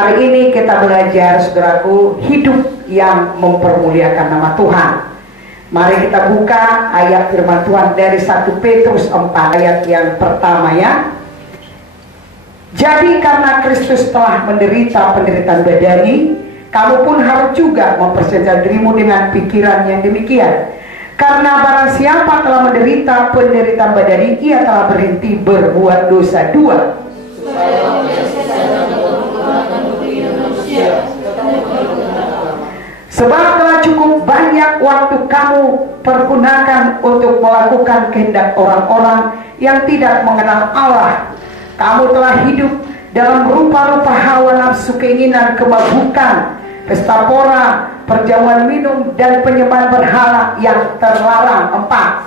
Hari ini kita belajar, saudaraku, hidup yang mempermuliakan nama Tuhan. Mari kita buka ayat firman Tuhan dari 1 Petrus 4 ayat yang pertama ya. Jadi karena Kristus telah menderita penderitaan badani, kamu pun harus juga mempersiapkan dirimu dengan pikiran yang demikian. Karena barang siapa telah menderita penderitaan badani, ia telah berhenti berbuat dosa. 2. Sebab telah cukup banyak waktu kamu pergunakan untuk melakukan kehendak orang-orang yang tidak mengenal Allah. Kamu telah hidup dalam rupa-rupa hawa nafsu, keinginan, kemabukan, pesta pora, perjamuan minum, dan penyembahan berhala yang terlarang. 4.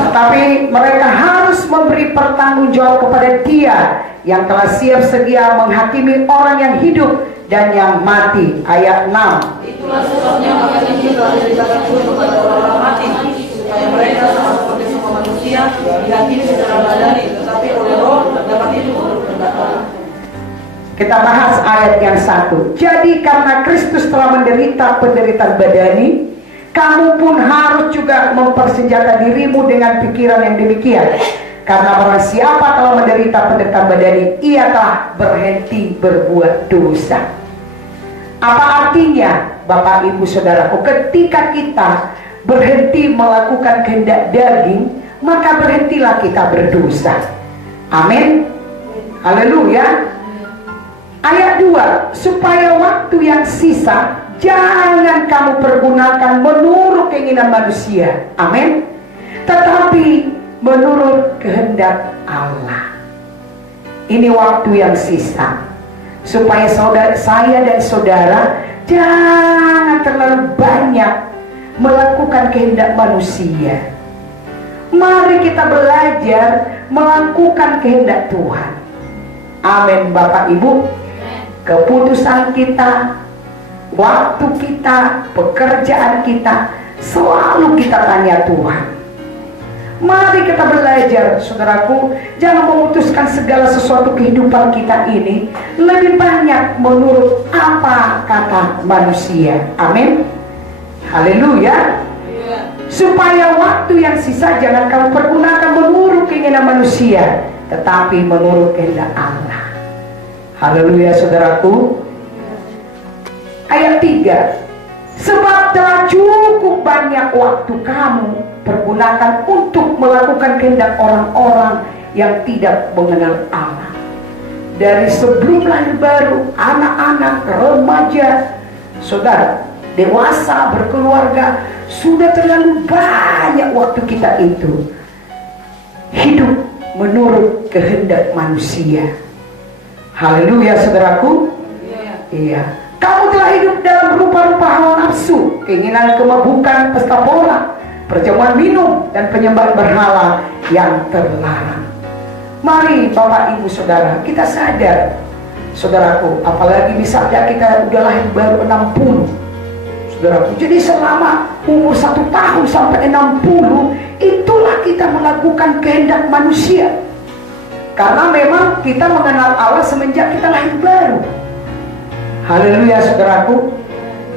Tetapi mereka harus memberi pertanggungjawab kepada Dia yang telah siap sedia menghakimi orang yang hidup dan yang mati. Ayat 6. Itulah sebabnya maka Injil telah diberitakan kepada orang-orang mati, supaya mereka sama seperti semua manusia dihakimi secara badani, tetapi oleh Roh dapat hidup menurut kehendak Allah. Kita bahas ayat yang 1. Jadi karena Kristus telah menderita penderitaan badani, kamu pun harus juga mempersenjatai dirimu dengan pikiran yang demikian. Karena barang siapa telah menderita penderitaan badani, ia telah berhenti berbuat dosa. Apa artinya, Bapak Ibu Saudaraku? Ketika kita berhenti melakukan kehendak daging, maka berhentilah kita berdosa. Amin. Haleluya. Ayat 2. Supaya waktu yang sisa jangan kamu pergunakan menurut keinginan manusia. Amin. Tetapi menurut kehendak Allah. Ini waktu yang sisa. Supaya saya dan saudara jangan terlalu banyak melakukan kehendak manusia. Mari kita belajar melakukan kehendak Tuhan. Amin, Bapak Ibu. Keputusan kita, waktu kita, pekerjaan kita, selalu kita tanya Tuhan. Mari kita belajar, saudaraku, jangan memutuskan segala sesuatu kehidupan kita ini lebih banyak menurut apa kata manusia. Amin. Haleluya. Supaya waktu yang sisa jangan kamu pergunakan menurut keinginan manusia, tetapi menurut kehendak Allah. Haleluya, saudaraku. Ayat 3. Sebab telah cukup banyak waktu kamu pergunakan untuk melakukan kehendak orang-orang yang tidak mengenal Allah. Dari sebelum lahir baru, anak-anak, remaja, saudara, dewasa, berkeluarga, sudah terlalu banyak waktu kita itu hidup menurut kehendak manusia. Haleluya, saudaraku. Iya. Kamu telah hidup dalam rupa-rupa hawa nafsu, keinginan, kemabukan, pesta pora, perjamuan minum, dan penyembahan berhala yang terlarang. Mari Bapak Ibu Saudara, kita sadar, saudaraku, apalagi misalnya kita udah lahir baru 60, saudaraku. Jadi selama umur 1 tahun sampai 60, itulah kita melakukan kehendak manusia. Karena memang kita mengenal Allah semenjak kita lahir baru. Haleluya, saudaraku.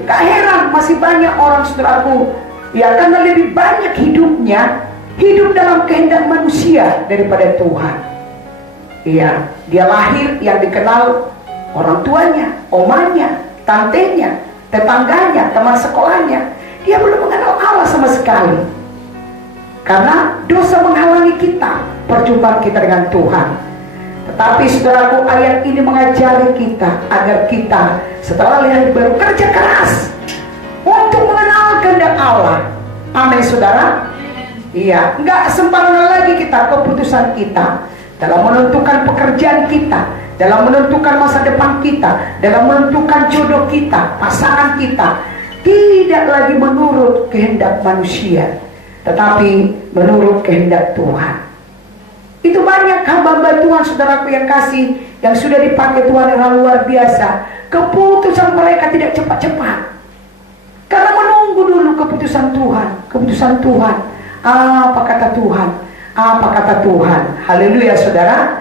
Gak heran masih banyak orang, saudaraku, ya karena lebih banyak hidupnya hidup dalam kehendak manusia daripada Tuhan. Iya, dia lahir yang dikenal orang tuanya, omanya, tantenya, tetangganya, teman sekolahnya. Dia belum mengenal Allah sama sekali. Karena dosa menghalangi kita perjumpaan kita dengan Tuhan. Tetapi saudaraku, ayat ini mengajari kita agar kita setelah lahir baru kerja keras untuk mengenal kehendak Allah. Amin, saudara. Iya, nggak sembarangan lagi kita keputusan kita dalam menentukan pekerjaan kita, dalam menentukan masa depan kita, dalam menentukan jodoh kita, pasangan kita, tidak lagi menurut kehendak manusia, tetapi menurut kehendak Tuhan. Itu banyak hamba-hamba Tuhan, saudaraku yang kasih, yang sudah dipakai Tuhan yang luar biasa. Keputusan mereka tidak cepat-cepat, karena menunggu dulu keputusan Tuhan. Keputusan Tuhan Apa kata Tuhan? Apa kata Tuhan? Haleluya saudara.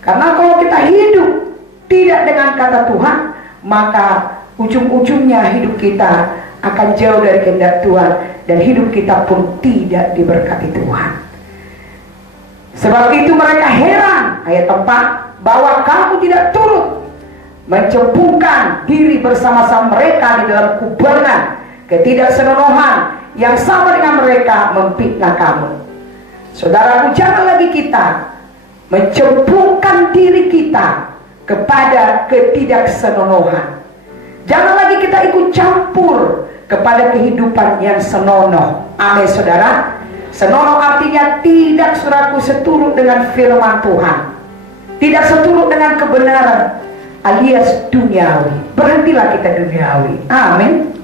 Karena kalau kita hidup tidak dengan kata Tuhan, maka ujung-ujungnya hidup kita akan jauh dari kehendak Tuhan, dan hidup kita pun tidak diberkati Tuhan. Sebab itu mereka heran, ayat 4, bahwa kamu tidak turut mencemplungkan diri bersama-sama mereka di dalam kubangan ketidaksenonohan yang sama dengan mereka memfitnah kamu. Saudaraku, jangan lagi kita mencemplungkan diri kita kepada ketidaksenonohan. Jangan lagi kita ikut campur kepada kehidupan yang senonoh. Amin saudara. Senonoh artinya tidak, saudaraku, seturut dengan firman Tuhan, tidak seturut dengan kebenaran, alias duniawi. Berhentilah kita duniawi. Amin.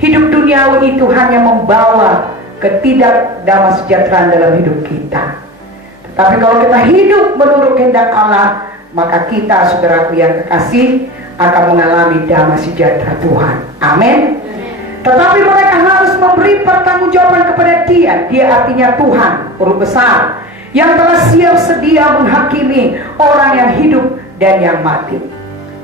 Hidup duniawi itu hanya membawa ketidakdamaisejahtera dalam hidup kita. Tetapi kalau kita hidup menurut kehendak Allah, maka kita, saudaraku yang kekasih, akan mengalami damai sejahtera Tuhan. Amin. Tetapi mereka harus memberi pertanggungjawaban kepada Dia. Dia artinya Tuhan, huruf besar, yang telah siap sedia menghakimi orang yang hidup dan yang mati.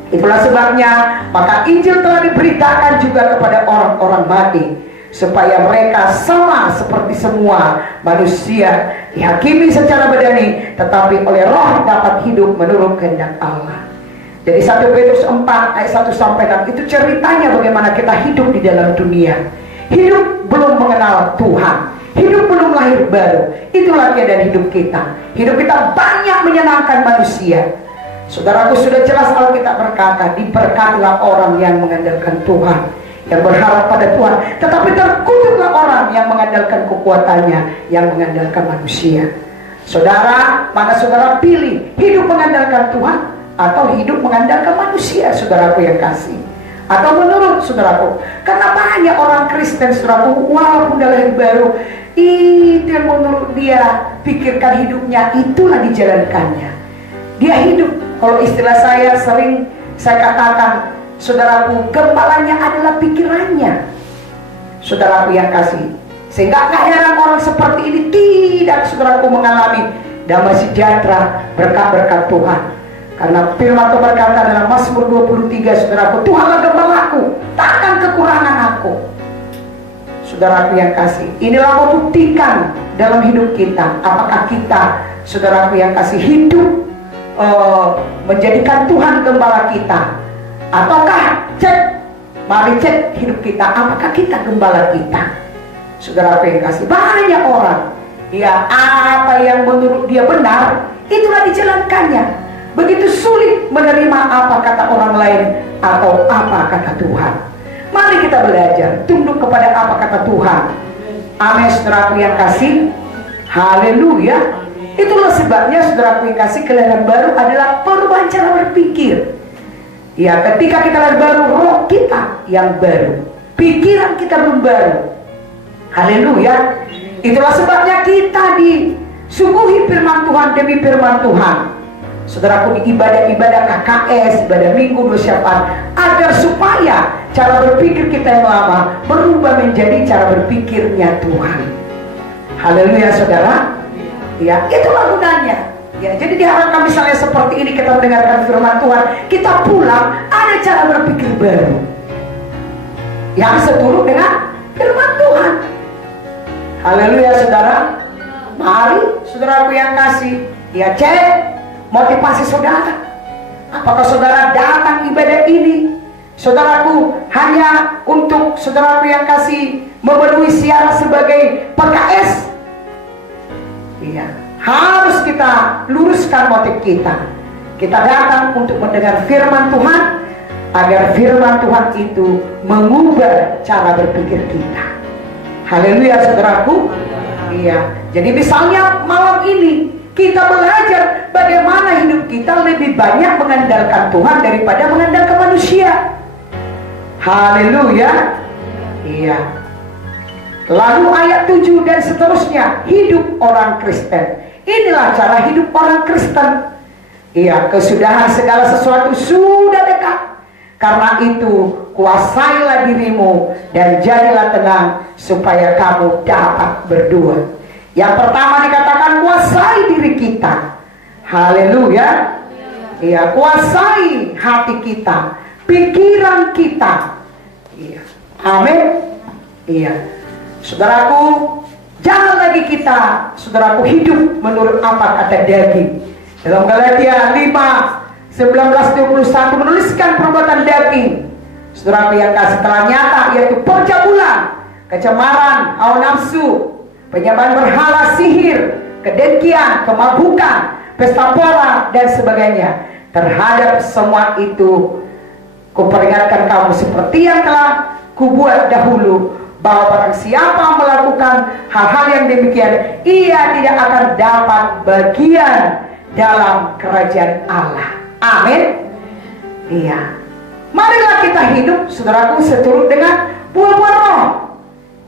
Itulah sebabnya maka Injil telah diberitakan juga kepada orang-orang mati, supaya mereka sama seperti semua manusia, dihakimi secara badani, tetapi oleh roh dapat hidup menurut kehendak Allah. Jadi 1 Petrus 4 ayat 1 sampai 6 itu ceritanya bagaimana kita hidup di dalam dunia. Hidup belum mengenal Tuhan, hidup belum lahir baru. Itulah keadaan hidup kita. Hidup kita banyak menyenangkan manusia. Saudaraku, sudah jelas Alkitab berkata, diberkatilah orang yang mengandalkan Tuhan, yang berharap pada Tuhan. Tetapi terkutuklah orang yang mengandalkan kekuatannya, yang mengandalkan manusia. Saudara, mana saudara pilih? Hidup mengandalkan Tuhan atau hidup mengandalkan manusia, saudaraku yang kasih? Atau menurut saudaraku? Karena banyak orang Kristen, saudaraku, walaupun udah lahir baru, itu yang menurut dia pikirkan hidupnya, itulah dijalankannya. Dia hidup, kalau istilah saya sering saya katakan, saudaraku, gembalanya adalah pikirannya, saudaraku yang kasih. Sehingga gak heran orang seperti ini tidak, saudaraku, mengalami damai sejahtera berkat-berkat Tuhan. Karena firman Tuhan berkata dalam Mazmur 23, saudaraku, Tuhanlah gembalaku, takkan kekurangan aku. Saudaraku yang kasih, inilah membuktikan dalam hidup kita, apakah kita, saudaraku yang kasih, hidup menjadikan Tuhan gembala kita, ataukah mari cek hidup kita, apakah kita gembala kita. Saudaraku yang kasih, banyak orang, ya, apa yang menurut dia benar, itulah dijalankannya. Begitu sulit menerima apa kata orang lain atau apa kata Tuhan. Mari kita belajar tunduk kepada apa kata Tuhan. Amin, saudaraku yang kasih. Haleluya. Itulah sebabnya, saudaraku yang kasih, kelahiran baru adalah perubahan cara berpikir. Ya, ketika kita lahir baru, roh kita yang baru, pikiran kita belum baru. Haleluya. Itulah sebabnya kita disuguhi firman Tuhan demi firman Tuhan. Saudaraku, di ibadah-ibadah KKS, ibadah Minggu 24, agar supaya cara berpikir kita yang lama berubah menjadi cara berpikirnya Tuhan. Haleluya, saudara. Ya, itulah gunanya. Ya, jadi diharapkan misalnya seperti ini kita mendengarkan firman Tuhan, kita pulang ada cara berpikir baru yang seturut dengan firman Tuhan. Haleluya, saudara. Mari, saudaraku yang kasih, ya, cek motivasi saudara. Apakah saudara datang ibadah ini, saudaraku, hanya untuk, saudaraku yang kasih, memenuhi syarat sebagai PKS? Iya, harus kita luruskan motif kita. Kita datang untuk mendengar firman Tuhan, agar firman Tuhan itu mengubah cara berpikir kita. Haleluya, saudaraku. Iya, jadi misalnya malam ini kita belajar bagaimana hidup kita lebih banyak mengandalkan Tuhan daripada mengandalkan manusia. Haleluya. Iya. Lalu ayat 7 dan seterusnya, hidup orang Kristen. Inilah cara hidup orang Kristen. Iya, kesudahan segala sesuatu sudah dekat. Karena itu, kuasailah dirimu dan jadilah tenang, supaya kamu dapat berdoa. Yang pertama dikatakan kuasai diri kita. Haleluya. Iya, kuasai hati kita, pikiran kita. Iya. Amin. Iya. Saudaraku, jangan lagi kita, saudaraku, hidup menurut apa kata daging. Dalam Galatia 5:19-21 menuliskan perbuatan daging. Saudaraku yang kasih telah nyata, yaitu percabulan, kecemaran, hawa nafsu, penyembahan berhala, sihir, kedengkian, kemabukan, pesta pora, dan sebagainya. Terhadap semua itu kuperingatkan kamu seperti yang telah kubuat dahulu, bahwa barang siapa melakukan hal-hal yang demikian, ia tidak akan dapat bagian dalam kerajaan Allah. Amin. Iya. Marilah kita hidup, saudaraku, seturut dengan buah-buah roh,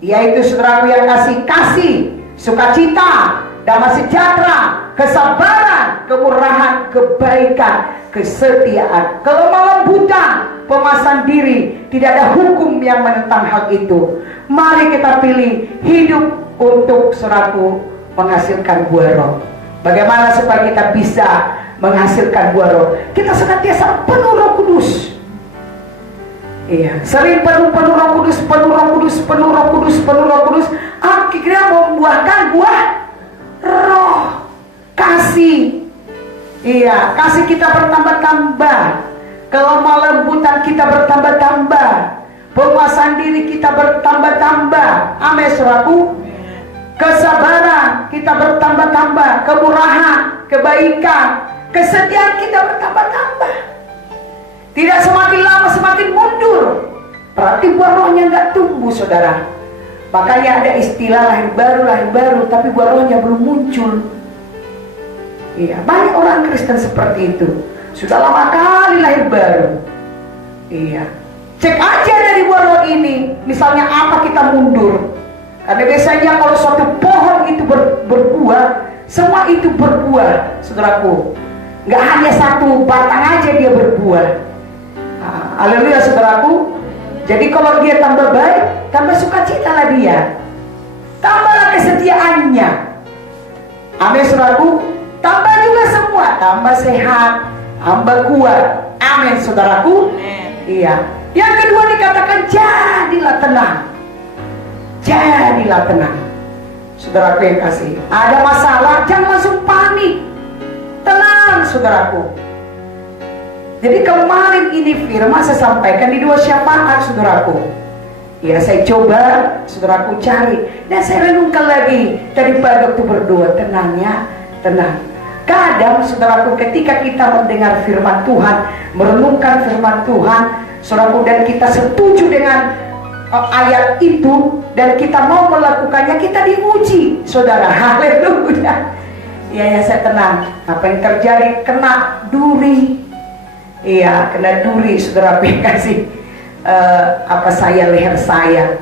yaitu saudaraku yang kasih, sukacita, damai sejahtera, kesabaran, kemurahan, kebaikan, kesetiaan, kelemah lembutan, pemasan diri. Tidak ada hukum yang menentang hal itu. Mari kita pilih hidup untuk saudaraku menghasilkan buah roh. Bagaimana supaya kita bisa menghasilkan buah roh? Kita senantiasa penuh Roh Kudus. Iya, sering penuh Roh Kudus, akhirnya membuahkan buah roh. Kasih. Iya, kasih kita bertambah-tambah, kelemah lembutan kita bertambah-tambah, penguasaan diri kita bertambah-tambah. Amin, saudaraku. Kesabaran kita bertambah-tambah, kemurahan, kebaikan, kesetiaan kita bertambah-tambah. Tidak semakin lama semakin mundur. Berarti buah rohnya nggak tumbuh, saudara. Makanya ada istilah lahir baru, tapi buah rohnya belum muncul. Iya, banyak orang Kristen seperti itu. Sudah lama kali lahir baru. Iya. Cek aja dari buah roh ini. Misalnya apa kita mundur. Karena biasanya kalau suatu pohon itu berbuah, semua itu berbuah, saudaraku. Nggak hanya satu batang aja dia berbuah. Haleluya, saudaraku. Jadi kalau dia tambah baik, tambah sukacita lah dia, tambahlah kesetiaannya. Amin, saudaraku. Tambah juga semua, tambah sehat, tambah kuat. Amin, saudaraku. Iya. Yang kedua dikatakan jadilah tenang. Jadilah tenang. Saudaraku yang kasih, ada masalah jangan langsung panik. Tenang, saudaraku. Jadi kemarin ini firman saya sampaikan di 2 syafaat, saudaraku. Ya, saya coba, saudaraku, cari. Dan saya renungkan lagi. Tadi pagi waktu berdoa, tenang ya, tenang. Kadang, saudaraku, ketika kita mendengar firman Tuhan, merenungkan firman Tuhan, saudaraku, dan kita setuju dengan ayat itu, dan kita mau melakukannya, kita diuji, saudara. Haleluya. Ya, saya tenang. Apa yang terjadi? Kena duri. Iya, kena duri, saudara, kasih saya, leher saya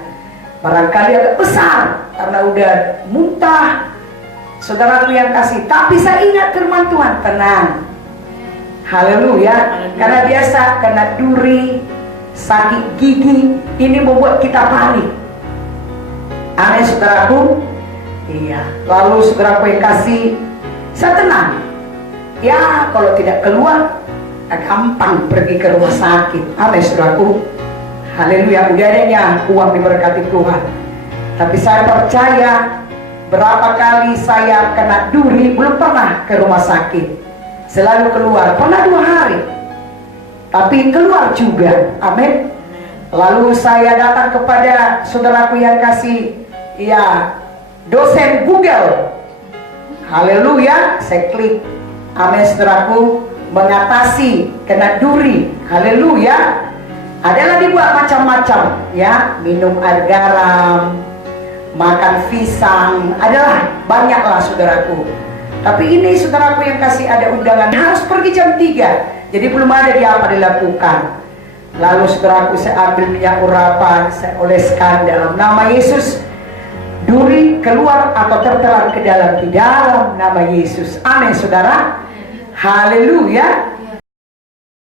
barangkali agak besar karena udah muntah, saudaraku yang kasih. Tapi saya ingat firman Tuhan, tenang. Haleluya. Karena biasa kena duri, sakit gigi, ini membuat kita panik. Amin, saudaraku. Iya. Lalu saudaraku yang kasih, saya tenang. Ya, kalau tidak keluar, gampang pergi ke rumah sakit. Amin, saudaraku. Haleluya. Udah adanya uang diberkati Tuhan. Tapi saya percaya berapa kali saya kena duri belum pernah ke rumah sakit. Selalu keluar. Pernah 2 hari, tapi keluar juga. Amin. Lalu saya datang kepada saudaraku yang kasih, ya, dosen Google. Haleluya. Saya klik. Amin, saudaraku. Mengatasi kena duri. Haleluya. Adalah dibuat macam-macam, ya, minum air garam, makan pisang, adalah banyaklah, saudaraku. Tapi ini, saudaraku yang kasih, ada undangan harus pergi jam 3. Jadi belum ada apa dilakukan. Lalu saudaraku, saya ambil minyak urapan, saya oleskan dalam nama Yesus. Duri keluar atau tertelan ke dalam, di dalam nama Yesus. Amin, saudara. Haleluya.